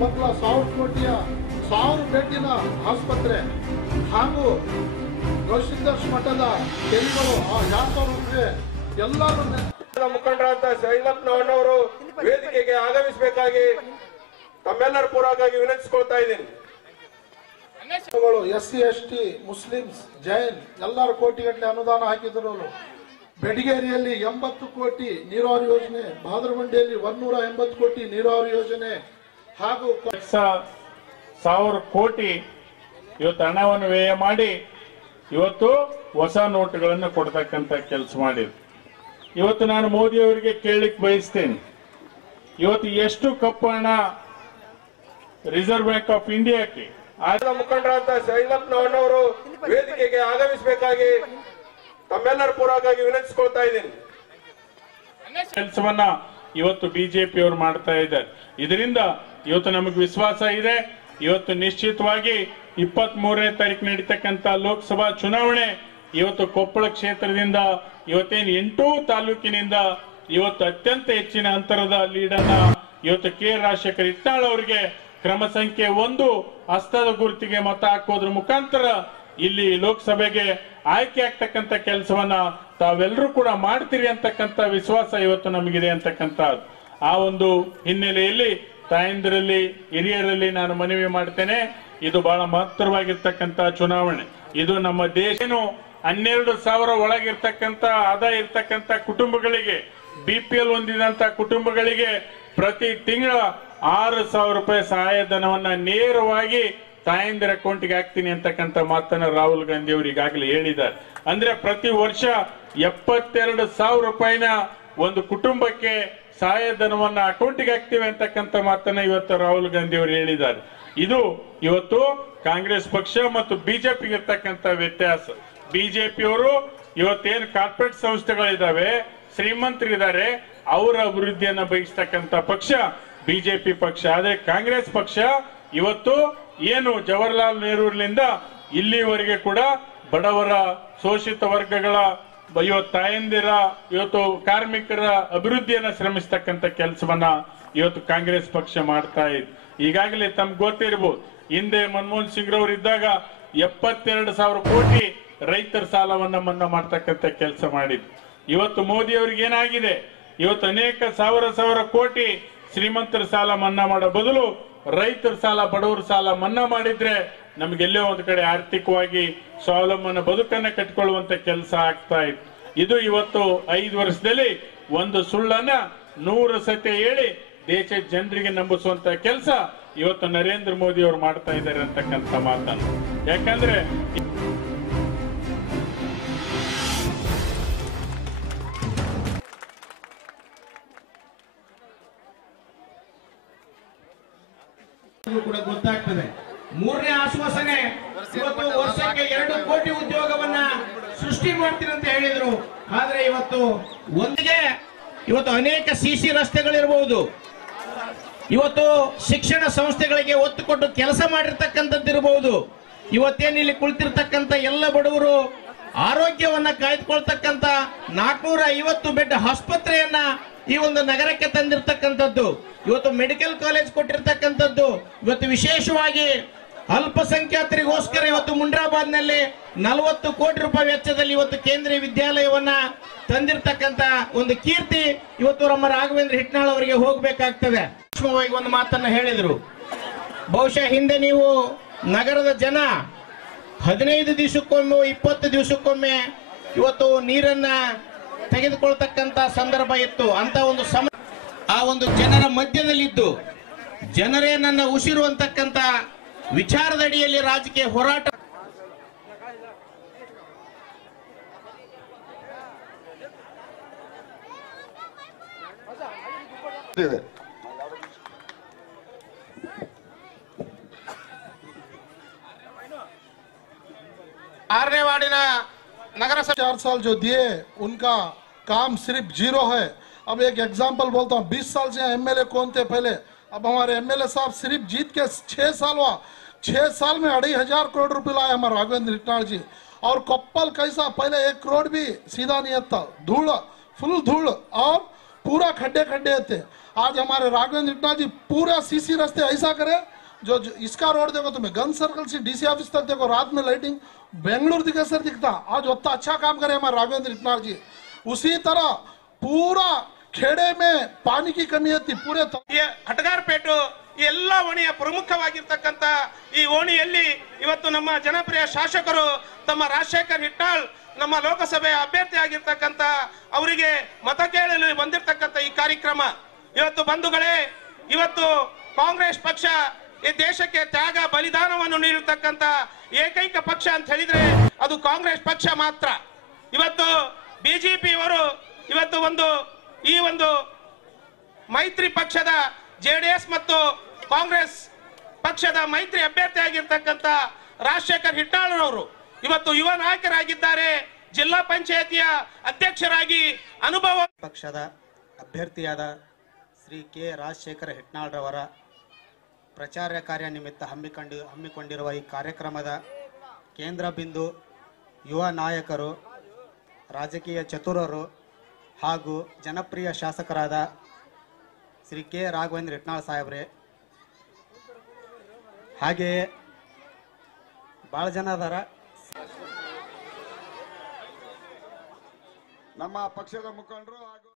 ಮೊದಲ ಸಾವಿರ ಕೋಟಿಯ ಸಾವಿರ ಬೆಡ್ಡಿನ ಆಸ್ಪತ್ರೆ. ಹಾಗೂ ಗೌಸಿದ್ದರ್ಶ್ ಮಠದ ಕೆರೆಗಳು ಆ ವ್ಯಾಪಾರಕ್ಕೆ ಎಲ್ಲರೂ ಮುಖಂಡರಾದ ಶೈಲಪ್ಪನವರವರು ವೇದಿಕೆಗೆ ಆಗಮಿಸಬೇಕಾಗಿ ತಮ್ಮೆಲ್ಲರ ಪೂರ್ವಕವಾಗಿ ವಿನಂತಿಸಿಕೊಳ್ತಾ ಇದ್ದೀನಿ. S C S T Muslims Jain ಎಲ್ಲರೂ ಕೋಟಿಗಟ್ಟಲೆ ಅನುದಾನ ಹಾಕಿದ್ರು ಬೆಡಗೇರಿಯಲ್ಲಿ ಎಂಬತ್ತು ಕೋಟಿ ನೀರಾವರಿ ಯೋಜನೆ ಬಾದರಮಂಡಿಯಲ್ಲಿ ಒಂದೂರ ಎಂಬತ್ತು ಕೋಟಿ ನೀರಾವರಿ ಯೋಜನೆ ಹಾಗೂ ಸಾವಿರ ಕೋಟಿ ಇವತ್ತು ಹಣವನ್ನು ವ್ಯಯ ಮಾಡಿ ಇವತ್ತು ಹೊಸ ನೋಟುಗಳನ್ನು ಕೊಡ್ತಕ್ಕಂಥ ಕೆಲಸ ಮಾಡಿದ್ರು. ಇವತ್ತು ನಾನು ಮೋದಿ ಅವರಿಗೆ ಕೇಳಲಿಕ್ಕೆ ಬಯಸ್ತೇನೆ. ಇವತ್ತು ಎಷ್ಟು ಕಪ್ಪು ಹಣ ರಿಸರ್ವ್ ಬ್ಯಾಂಕ್ ಆಫ್ ಇಂಡಿಯಾಕ್ಕೆ ಮುಖಂಡರಾದ ಶೈಲಪ್ಪನವರು ವೇದಿಕೆಗೆ ಆಗಮಿಸಬೇಕಾಗಿ ತಮ್ಮೆಲ್ಲರ ಪೂರ್ವಕವಾಗಿ ವಿನಂತಿಸಿಕೊಳ್ತಾ ಇದ್ದೀನಿ. ಕೆಲಸವನ್ನ ಇವತ್ತು ಬಿಜೆಪಿ ಅವರು ಮಾಡ್ತಾ ಇದ್ದಾರೆ. ಇದರಿಂದ ಇವತ್ತು ನಮಗೆ ವಿಶ್ವಾಸ ಇದೆ. ಇವತ್ತು ನಿಶ್ಚಿತವಾಗಿ ಇಪ್ಪತ್ತ್ ಮೂರನೇ ತಾರೀಕು ನಡೀತಕ್ಕಂತ ಲೋಕಸಭಾ ಚುನಾವಣೆ ಇವತ್ತು ಕೊಪ್ಪಳ ಕ್ಷೇತ್ರದಿಂದ, ಇವತ್ತೇನು ಎಂಟು ತಾಲೂಕಿನಿಂದ ಇವತ್ತು ಅತ್ಯಂತ ಹೆಚ್ಚಿನ ಅಂತರದ ಲೀಡನ್ನ ಇವತ್ತು ಕೆ ರಾಜಶೇಖರ್ ಇಟ್ನಾಳ್ ಅವರಿಗೆ ಕ್ರಮ ಸಂಖ್ಯೆ ಒಂದು ಹಸ್ತದ ಗುರುತಿಗೆ ಮತ ಹಾಕೋದ್ರ ಮುಖಾಂತರ ಇಲ್ಲಿ ಲೋಕಸಭೆಗೆ ಆಯ್ಕೆ ಆಗ್ತಕ್ಕಂಥ ಕೆಲಸವನ್ನ ತಾವೆಲ್ಲರೂ ಕೂಡ ಮಾಡ್ತೀರಿ ಅಂತಕ್ಕಂಥ ವಿಶ್ವಾಸ ಇವತ್ತು ನಮಗಿದೆ ಅಂತಕ್ಕಂಥ ಆ ಒಂದು ಹಿನ್ನೆಲೆಯಲ್ಲಿ ತಾಯಂದಿರಲ್ಲಿ, ಹಿರಿಯರಲ್ಲಿ ನಾನು ಮನವಿ ಮಾಡ್ತೇನೆ, ಇದು ಬಹಳ ಮಹತ್ತರವಾಗಿರ್ತಕ್ಕಂಥ ಚುನಾವಣೆ. ಇದು ನಮ್ಮ ದೇಶ ಏನು ಹನ್ನೆರಡು ಸಾವಿರ ಒಳಗಿರ್ತಕ್ಕಂಥ, ಆದಾಯ ಇರ್ತಕ್ಕಂಥ ಕುಟುಂಬಗಳಿಗೆ ಬಿ ಪಿ ಎಲ್ ಹೊಂದಿದಂತ ಕುಟುಂಬಗಳಿಗೆ ಪ್ರತಿ ತಿಂಗಳ ಆರು ಸಾವಿರ ರೂಪಾಯಿ ಸಹಾಯಧನವನ್ನ ನೇರವಾಗಿ ತಾಯಂದಿರ ಅಕೌಂಟ್ಗೆ ಹಾಕ್ತೀನಿ ಅಂತಕ್ಕಂಥ ಮಾತನ್ನ ರಾಹುಲ್ ಗಾಂಧಿ ಅವರು ಈಗಾಗಲೇ ಹೇಳಿದ್ದಾರೆ. ಅಂದ್ರೆ ಪ್ರತಿ ವರ್ಷ ಎಪ್ಪತ್ತೆರಡು ಸಾವಿರ ರೂಪಾಯಿನ ಒಂದು ಕುಟುಂಬಕ್ಕೆ ಸಹಾಯಧನವನ್ನ ಅಕೌಂಟ್ಗೆ ಹಾಕ್ತೀವಿ ಅಂತಕ್ಕಂಥ ಮಾತನ್ನ ಇವತ್ತು ರಾಹುಲ್ ಗಾಂಧಿ ಅವರು ಹೇಳಿದ್ದಾರೆ. ಇದು ಇವತ್ತು ಕಾಂಗ್ರೆಸ್ ಪಕ್ಷ ಮತ್ತು ಬಿಜೆಪಿಗೆ ಇರ್ತಕ್ಕಂಥ ವ್ಯತ್ಯಾಸ. ಬಿಜೆಪಿಯವರು ಇವತ್ತೇನು ಕಾರ್ಪೊರೇಟ್ ಸಂಸ್ಥೆಗಳಿದಾವೆ ಶ್ರೀಮಂತರಿದ್ದಾರೆ, ಅವರ ಅಭಿವೃದ್ಧಿಯನ್ನ ಬಯಸ್ತಕ್ಕಂಥ ಪಕ್ಷ ಬಿಜೆಪಿ ಪಕ್ಷ. ಆದರೆ ಕಾಂಗ್ರೆಸ್ ಪಕ್ಷ ಇವತ್ತು ಏನು ಜವಾಹರ್ಲಾಲ್ ನೆಹರೂರಿನಿಂದ ಇಲ್ಲಿವರೆಗೆ ಕೂಡ ಬಡವರ ಶೋಷಿತ ವರ್ಗಗಳ ಇವತ್ತು ತಾಯಂದಿರ, ಇವತ್ತು ಕಾರ್ಮಿಕರ ಅಭಿವೃದ್ಧಿಯನ್ನ ಶ್ರಮಿಸ್ತಕ್ಕಂಥ ಕೆಲಸವನ್ನ ಇವತ್ತು ಕಾಂಗ್ರೆಸ್ ಪಕ್ಷ ಮಾಡ್ತಾ ಇದೆ. ಈಗಾಗಲೇ ತಮ್ಗೆ ಗೊತ್ತಿರ್ಬೋದು, ಹಿಂದೆ ಮನಮೋಹನ್ ಸಿಂಗ್ ರವರು ಇದ್ದಾಗ ಎಪ್ಪತ್ತೆರಡು ಸಾವಿರ ಕೋಟಿ ರೈತರ ಸಾಲವನ್ನ ಮನ್ನಾ ಮಾಡ್ತಕ್ಕಂಥ ಕೆಲಸ ಮಾಡಿದ್ರು ಇವತ್ತು ಮೋದಿ ಅವ್ರಿಗೆ ಏನಾಗಿದೆ? ಇವತ್ತು ಅನೇಕ ಸಾವಿರ ಸಾವಿರ ಕೋಟಿ ಶ್ರೀಮಂತರ ಸಾಲ ಮನ್ನಾ ಮಾಡೋ ಬದಲು ರೈತರ ಸಾಲ, ಬಡವರ ಸಾಲ ಮನ್ನಾ ಮಾಡಿದ್ರೆ ನಮ್ಗೆಲ್ಲೋ ಒಂದು ಕಡೆ ಆರ್ಥಿಕವಾಗಿ ಸ್ವಾವಲಂಬನ ಬದುಕನ್ನ ಕಟ್ಕೊಳ್ಳುವಂತ ಕೆಲಸ ಆಗ್ತಾ ಇತ್ತು. ಇದು ಇವತ್ತು ಐದು ವರ್ಷದಲ್ಲಿ ಒಂದು ಸುಳ್ಳನ್ನ ನೂರು ಸತಿ ಹೇಳಿ ದೇಶದ ಜನರಿಗೆ ನಂಬಿಸುವಂತ ಕೆಲಸ ಇವತ್ತು ನರೇಂದ್ರ ಮೋದಿ ಅವರು ಮಾಡ್ತಾ ಇದ್ದಾರೆ ಅಂತಕ್ಕಂಥ ಮಾತನ್ನು. ಯಾಕಂದ್ರೆ ಕೂಡ ಗೊತ್ತಾಗ್ತದೆ. ಮೂರನೇ ಆಶ್ವಾಸನೆ ಇವತ್ತು ವರ್ಷಕ್ಕೆ ಎರಡು ಕೋಟಿ ಉದ್ಯೋಗವನ್ನ ಸೃಷ್ಟಿ ಮಾಡ್ತೀನಿ ಅಂತ ಹೇಳಿದ್ರು. ಆದ್ರೆ ಇವತ್ತು ಒಂದಿಗೆ ಇವತ್ತು ಅನೇಕ ಸಿಸಿ ರಸ್ತೆಗಳಿರಬಹುದು ಇವತ್ತು ಶಿಕ್ಷಣ ಸಂಸ್ಥೆಗಳಿಗೆ ಒತ್ತು ಕೊಟ್ಟು ಕೆಲಸ ಮಾಡಿರ್ತಕ್ಕಂಥದ್ದಿರಬಹುದು ಇವತ್ತೇನು ಇಲ್ಲಿ ಕುಳಿತಿರ್ತಕ್ಕಂಥ ಎಲ್ಲ ಬಡವರು ಆರೋಗ್ಯವನ್ನ ಕಾಯ್ದುಕೊಳ್ತಕ್ಕಂಥ ನಾಲ್ಕನೂರ ಐವತ್ತು ಬೆಡ್ ಆಸ್ಪತ್ರೆಯನ್ನ ಈ ಒಂದು ನಗರಕ್ಕೆ ತಂದಿರತಕ್ಕಂಥದ್ದು. ಇವತ್ತು ಮೆಡಿಕಲ್ ಕಾಲೇಜ್ ಕೊಟ್ಟಿರ್ತಕ್ಕಂಥದ್ದು. ಇವತ್ತು ವಿಶೇಷವಾಗಿ ಅಲ್ಪಸಂಖ್ಯಾತರಿಗೋಸ್ಕರ ಇವತ್ತು ಮುಂಡ್ರಾಬಾದ್ನಲ್ಲಿ ನಲವತ್ತು ಕೋಟಿ ರೂಪಾಯಿ ವೆಚ್ಚದಲ್ಲಿ ಇವತ್ತು ಕೇಂದ್ರೀಯ ವಿದ್ಯಾಲಯವನ್ನ ತಂದಿರತಕ್ಕಂತ ಒಂದು ಕೀರ್ತಿ ಇವತ್ತು ನಮ್ಮ ರಾಘವೇಂದ್ರ ಹಿಟ್ನಾಳ್ ಅವರಿಗೆ ಹೋಗಬೇಕಾಗ್ತದೆ. ಒಂದು ಮಾತನ್ನ ಹೇಳಿದ್ರು. ಬಹುಶಃ ಹಿಂದೆ ನೀವು ನಗರದ ಜನ ಹದಿನೈದು ದಿವಸಕ್ಕೊಮ್ಮೆ, ಇಪ್ಪತ್ತು ದಿವಸಕ್ಕೊಮ್ಮೆ ಇವತ್ತು ನೀರನ್ನ ತೆಗೆದುಕೊಳ್ತಕ್ಕಂತ ಸಂದರ್ಭ ಇತ್ತು. ಅಂತ ಒಂದು ಸಮ ಆ ಒಂದು ಜನರ ಮಧ್ಯದಲ್ಲಿದ್ದು ಜನರೇ ನನ್ನ ಉಸಿರು ಅಂತಕ್ಕಂತ ವಿಚಾರದ ಅಡಿಯಲ್ಲಿ ರಾಜಕೀಯ ಹೋರಾಟ ಇದೆ ಆರನೇ ವಾರ್ಡಿನ ನಗರ चार साल जो दिए उनका काम सिर्फ जीरो है अब एक एग्जांपल बोलता हूँ बीस साल से एमएलए कौन थे पहले अब हमारे एमएलए साहब सिर्फ़ जीत के छह साल हुआ। छह साल में अढ़ाई हज़ार करोड़ रुपए लाए हमारे राघवेंद्र हिटनाल जी। और कप्पल कैसा पहले एक करोड़ भी सीधा नहीं था धूल फुल धूल और पूरा खड्डे खड्डे थे। आज हमारे राघवेंद्र इटना जी पूरा सीसी रास्ते ऐसा करे जो, जो इसका रोड देखो तुम्हें गन सर्कल से डीसी ऑफ़िस तक देखो रात में लाइटिंग बेंगलुरु दिखे सर दिखता। आज उतना अच्छा काम करे हमारे राघवेंद्र इटना जी। उसी तरह पूरा खेड़े में पानी की कमी थी पूरे त- ಈ ಹಟಗಾರಪೇಟು ಈ ಎಲ್ಲ ಓಣಿಯ ಪ್ರಮುಖವಾಗಿರ್ತಕ್ಕಂಥ ಈ ಓಣಿಯಲ್ಲಿ ಇವತ್ತು ನಮ್ಮ ಜನಪ್ರಿಯ ಶಾಸಕರು ತಮ್ಮ ರಾಜಶೇಖರ್ ಹಿಟ್ನಾಳ್ ನಮ್ಮ ಲೋಕಸಭೆಯ ಅಭ್ಯರ್ಥಿ ಆಗಿರ್ತಕ್ಕಂಥ ಅವರಿಗೆ ಮತ ಕೇಳಲು ಬಂದಿರತಕ್ಕಂಥ ಈ ಕಾರ್ಯಕ್ರಮ ಇವತ್ತು ಬಂಧುಗಳೇ ಇವತ್ತು ಕಾಂಗ್ರೆಸ್ ಪಕ್ಷ ಈ ದೇಶಕ್ಕೆ ತ್ಯಾಗ ಬಲಿದಾನವನ್ನು ನೀಡಿರ್ತಕ್ಕಂಥ ಏಕೈಕ ಪಕ್ಷ ಅಂತ ಹೇಳಿದ್ರೆ ಅದು ಕಾಂಗ್ರೆಸ್ ಪಕ್ಷ ಮಾತ್ರ ಇವತ್ತು ಬಿಜೆಪಿಯವರು ಇವತ್ತು ಒಂದು ಈ ಒಂದು ಮೈತ್ರಿ ಪಕ್ಷದ ಜೆಡಿಎಸ್ ಮತ್ತು ಕಾಂಗ್ರೆಸ್ ಪಕ್ಷದ ಮೈತ್ರಿ ಅಭ್ಯರ್ಥಿಯಾಗಿರ್ತಕ್ಕಂಥ ರಾಜಶೇಖರ್ ಹಿಟ್ನಾಳರವರು ಇವತ್ತು ಯುವ ನಾಯಕರಾಗಿದ್ದಾರೆ. ಜಿಲ್ಲಾ ಪಂಚಾಯತಿಯ ಅಧ್ಯಕ್ಷರಾಗಿ ಅನುಭವ ಪಕ್ಷದ ಅಭ್ಯರ್ಥಿಯಾದ ಶ್ರೀ ಕೆ ರಾಜಶೇಖರ್ ಹಿಟ್ನಾಳ್ರವರ ಪ್ರಚಾರ ಕಾರ್ಯ ನಿಮಿತ್ತ ಹಮ್ಮಿಕೊಂಡು ಹಮ್ಮಿಕೊಂಡಿರುವ ಈ ಕಾರ್ಯಕ್ರಮದ ಕೇಂದ್ರ ಬಿಂದು ಯುವ ನಾಯಕರು, ರಾಜಕೀಯ ಚತುರರು ಹಾಗೂ ಜನಪ್ರಿಯ ಶಾಸಕರಾದ ಶ್ರೀ ಕೆ. ರಾಘವೇಂದ್ರ ಹೆಟ್ನಾಳ್ ಸಾಹೇಬ್ರೆ. ಹಾಗೆಯೇ ಭಾಳ ಜನ ಅದಾರ. ನಮ್ಮ ಪಕ್ಷದ ಮುಖಂಡರು ಹಾಗೂ